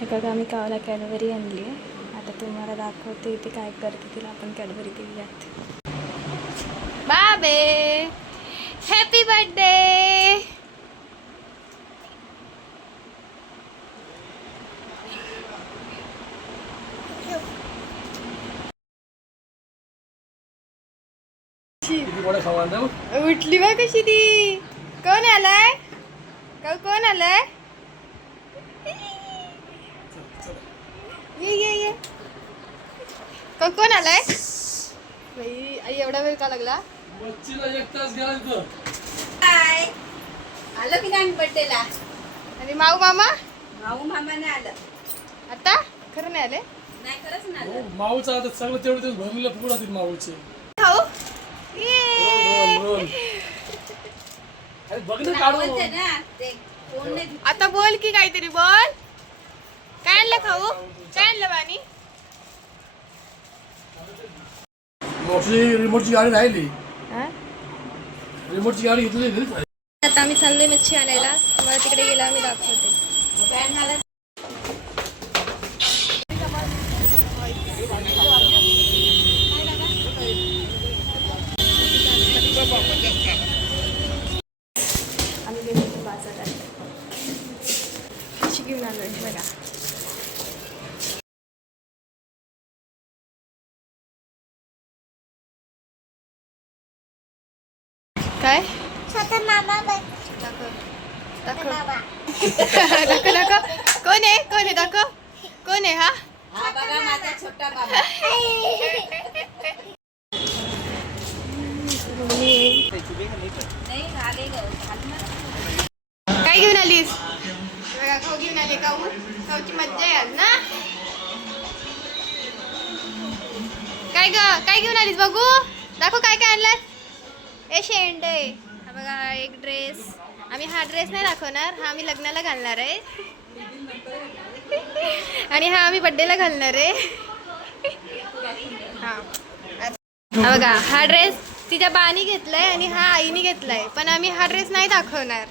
हे बघा आम्ही कावला कॅडबरी आणली आहे. आता तुम्हाला दाखवते इथे काय करते तिला. आपण कॅडबरी दिली बाबे हॅपी बर्थडे. उठली बा कशी ती. कोण आलाय? कोण आलाय? ये कोण आलाय? बाई आई एवढा वेळ का लागला? काय आलं की नाही बर्थडेला? आणि माऊ मामा मामाने आलं. आता खरं नाही आले? नाही खरंच ना आलं. माऊचं आता सगळं तेवढे दिवस भरलेलं फुगड असतील माऊचे. खाऊ अरे बघ ना काढू. बोलते ना ते कोण नाही. आता बोल की काहीतरी बोल. काय आणलं खाऊ? काय आणलं बानी? मावशी रिमोटची गाडी राहिली. रिमोटची गाडी घेतली घरीच आहे. आता आम्ही चाललोय मच्छी आणायला. मला तिकडे गेला आम्ही दाखवते. आम्ही गेलो बाजारात. मच्छी घेऊन आलोय बघा. काय दाखव दाखव दाखव दाखव. कोण आहे दाखव. कोण आहे हा? हा बघा माझा छोटा बाबा. नाही झाले ग. काय घेऊन आलीस? बघा खाऊ घेऊन आले. खाऊची मज्जा आहे आज ना. काय घेऊन आलीस बघू. दाखव काय आणलास. ए शेंडे. हा बघा हा एक ड्रेस. आम्ही हा ड्रेस नाही दाखवणार. हा आम्ही लग्नाला घालणार आहे. आणि हा आम्ही बर्थडेला घालणार आहे. हा बघा हा ड्रेस तिच्या बानी घेतलाय आणि हा आईने घेतलाय. पण आम्ही हा ड्रेस नाही दाखवणार.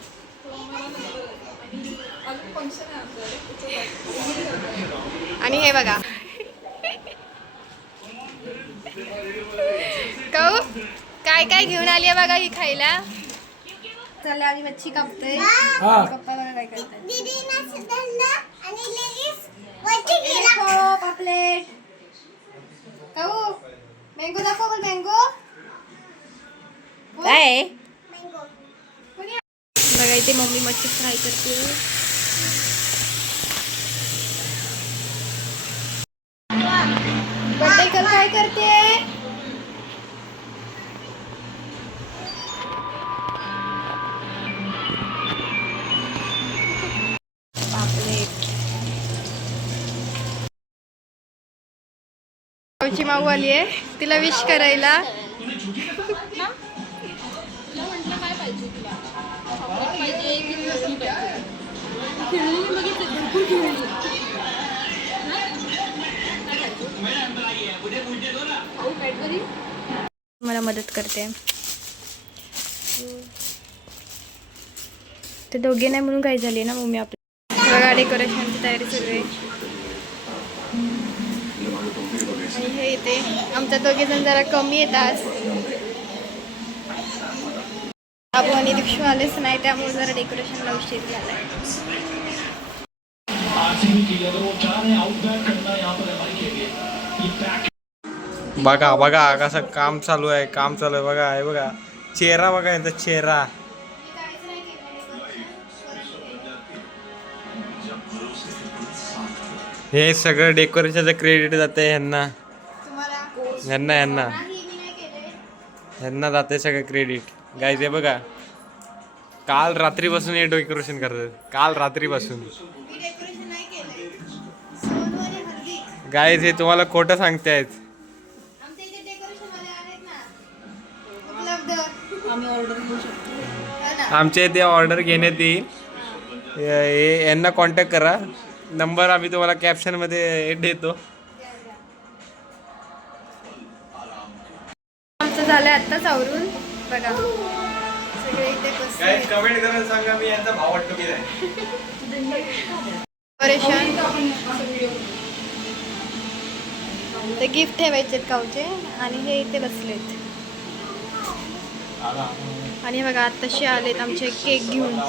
आणि हे बघा कहू काय घेऊन आली आहे बघा ही खायला. चला आम्ही मच्छी कापतोय. पप्पा बघा काय करतात. पापलेट कहू मँगो दाखव. बोल मँगो काय बघा इथे मम्मी मच्छी फ्राय करते. बर्थडे कर काय करते. पापलेट माऊ आली आहे तिला विश करायला. मला मदत करते. ते दोघे नाही म्हणून काही झाली ना मम्मी आपली. बघा डेकोरेशनची तयारी सुरू आहे. आणि हे इथे आमच्या दोघे जण जरा कमी येतात. बाबू आणि दिक्षू आलेच नाही त्यामुळे जरा डेकोरेशनला उशीर झालाय. बघा कसं काम चालू आहे. बघा हे बघा चेहरा बघा यांचा चेहरा. हे सगळं डेकोरेशनचं क्रेडिट जाते ह्यांना जाते सगळं क्रेडिट. गाईज हे बघा काल रात्रीपासून हे डेकोरेशन करतात. काल रात्रीपासून गाईज हे तुम्हाला खोटं सांगतायत. आमच्या इथे ऑर्डर घेण्यात येईल. यांना कॉन्टॅक्ट करा. नंबर आम्ही तुम्हाला कॅप्शनमध्ये देतो. आमचं झालं आत्ताच आवरून बघा सगळे इथे कमेंट करून सांगा मी यांचा भाव वाटतो की नाही. डेकोरेशन ते गिफ्ट ठेवायचे काऊचे आणि हे इथे बसलेत आणि हे बघा आत्ताशी आलेत आमचे केक घेऊन.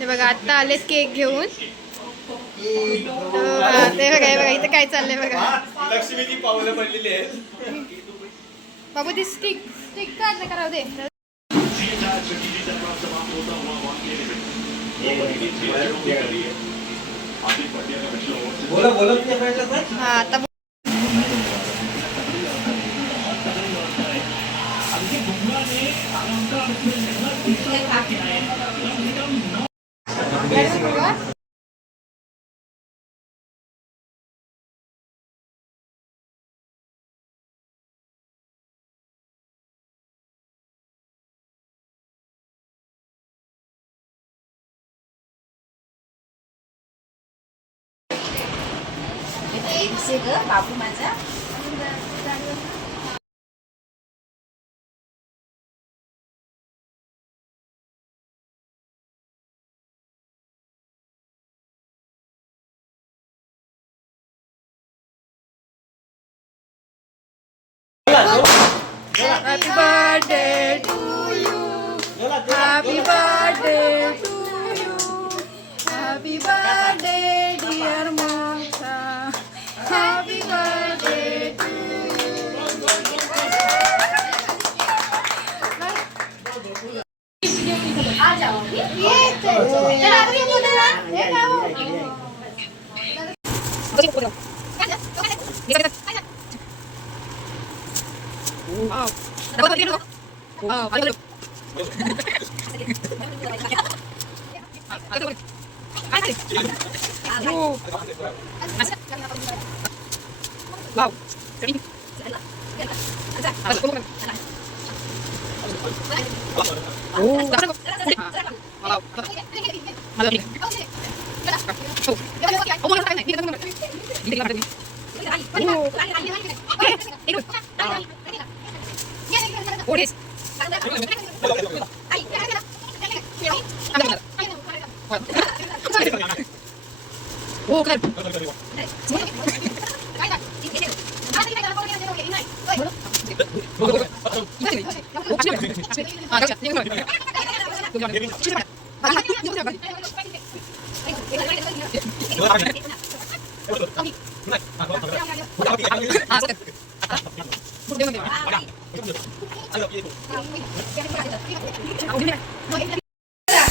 ते बघा आत्ता आलेत केक घेऊन. ते बघा हे बघा इथे काय चाललंय बघा. लक्ष्मीची पावलं पडलेली आहेत. बाबू ती स्टिक काढ करावं दे. हा आता बाबू माझा Happy birthday to you. Happy birthday to you. Happy birthday dear Moksha. Happy birthday to you. आ जाओ. ये रात्रि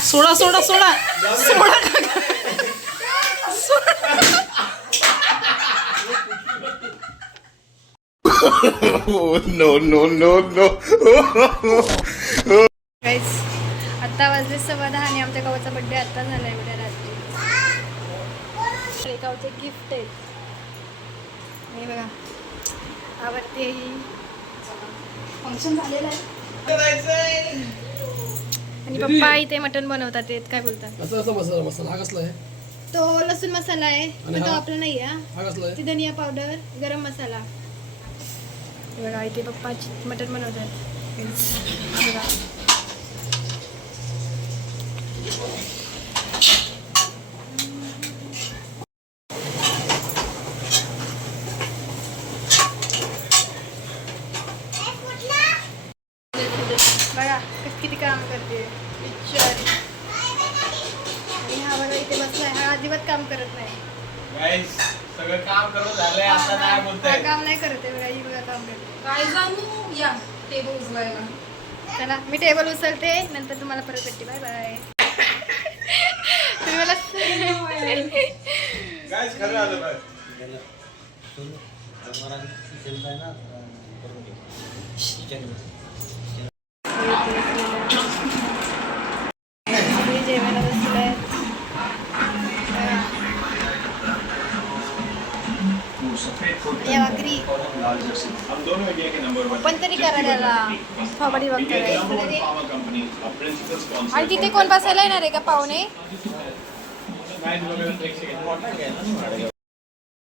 सोडा सोडा सोडा सोडा no, no, no, no. गाईस आत्ता वाजले 10:15 आणि आमच्या गावाचा बड्डे आत्ता झाला एवढ्या रात्री. गावचे गिफ्ट आहेत हे बघा. आवडते ही फंक्शन झालेलं आहे आणि पप्पा इथे मटण बनवतात. ते काय बोलतात असं मसाला मसाला हा कसला आहे? तो लसूण मसाला आहे पण तो आपला नाही आहे. हा कसला आहे? ती धनिया पावडर गरम मसाला. बघा इथे पप्पा मटण बनवतात बघा. बघा किती काम करते बिचारी. आणि हा बघा इथे बसलाय. हा अजिबात काम करत नाही. सगळं काम करून झालंय आता नाही हा बोलताय. काम नाही करत आहे बघा. ही बघा काम करते. काय जाणू या टेबल उचलायला. चला मी टेबल उचलते नंतर तुम्हाला परत भेटते. Bye bye. तुम्ही मला गाइस खरं आलं बस. जेवायला बसले. या भाकरी पण तरी करा त्याला फवाडी वगैरे. आणि तिथे कोण बसायला येणार आहे का पाहुणे?